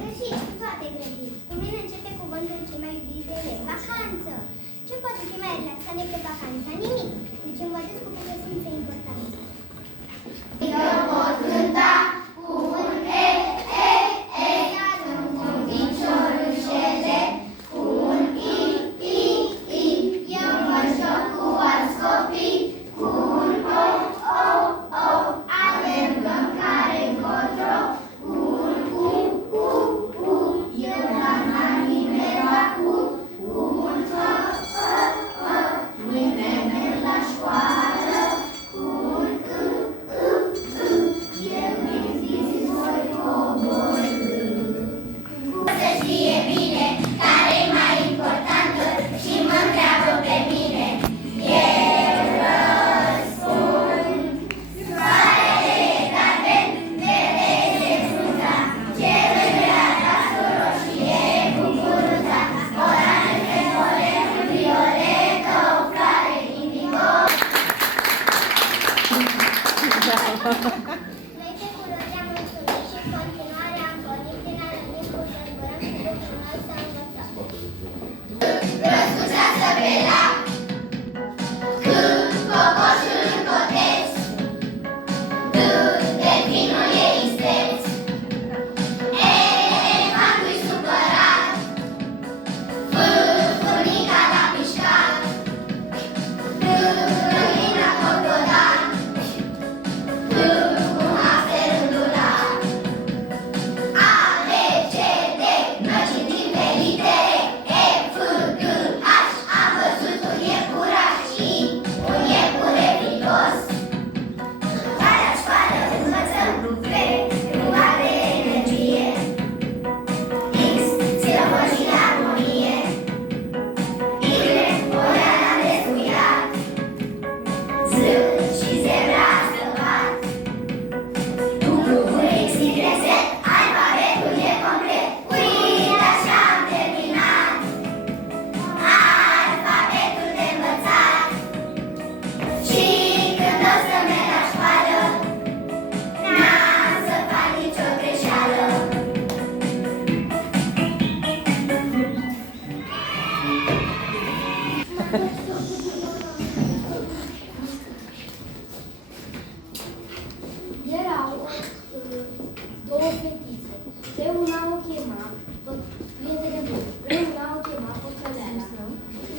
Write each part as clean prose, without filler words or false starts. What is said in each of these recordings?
Greșit, cu toate greșit. Cu mine începe cuvântul cel mai iubit de ele, vacanță. Ce poate fi mai relaxant decât vacanța? Nimic. Deci învățați cu cuvinte importante. Eu pot cânta cu un cu un piciorușele, cu un I. Eu mă joc cu alți copii, cu un O. Alergăm care încotro, cu un U. Eu la nani merg cu un F. Mâine merg la școală, cu un Eu din zi voi coborî. Să știe bine care-i mai importantă și mă întreabă pe mine. Eu răspund. Soarele e galben, verde e frunza, cerul dreapta cu roșie cucuruța, oranj pe polenul violetă, o floare indigo. Noi pe culori am mulțumit și în continuare am pornit din alămii cu sărbărăm și cu noi să învățăm. Răscucească pe la C, cocoșul în coteț, D, delfinul e isteț, E, elefantul-i supărat, F, furnica l-a mișcat, G, găina cocodat, H, cu hafe rândurat. A, B, C, D, noi citim pe litere, E, F, G, H, am văzut un iepuraș, I, un iepure frilos. La școală învățăm, V, nu are energie, X, silabă și armonie, Y, poiana de scuiat, Z, și zebra a scăpat. W, X, Y, Z, alfabetul e complet. Uite, așa am terminat alfabetul de învățat. Și când o să merg la școală, n-am să fac nicio greșeală. Erau două fetițe. Pe una o chema prietene bună, pe una o chema Păcăleala,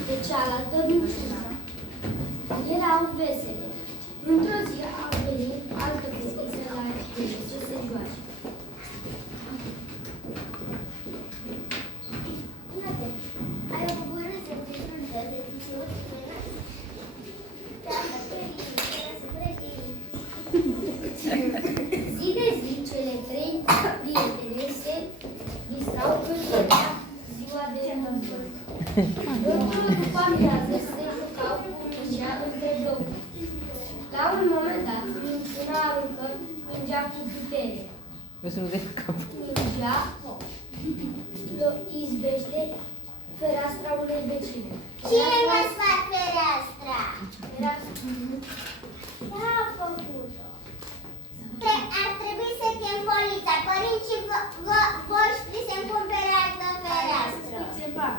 pe cealaltă Minciuna. Erau vesele. Într-o zi a venit altă fetiță la ele să se joace. Iată, ai o buburâță de fruntă, de țițuri și menaj. Te-am Zi de zi, cele trei prietene se distrau cândva ziua de Crăciun. Într-o după-amiază se jucau cu mingea între două. La un moment dat, Minciuna aruncă mingea cu putere. Mingea izbește fereastra unei vecine. Cine v-a spart fereastra? Ea a făcut-o. Ar trebui să chem poliția. Părinții voștri să-mi cumpere altă fereastră. Se fac.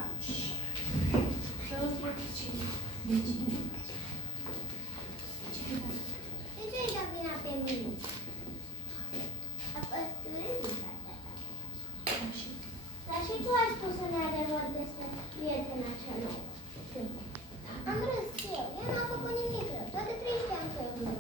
De ce îi dau vina pe mine? A păsturit Dar și tu ai spus un adevăr despre prietena cea nouă. Am râs eu. Ea n-a făcut nimic rău. Toate 13 ani că eu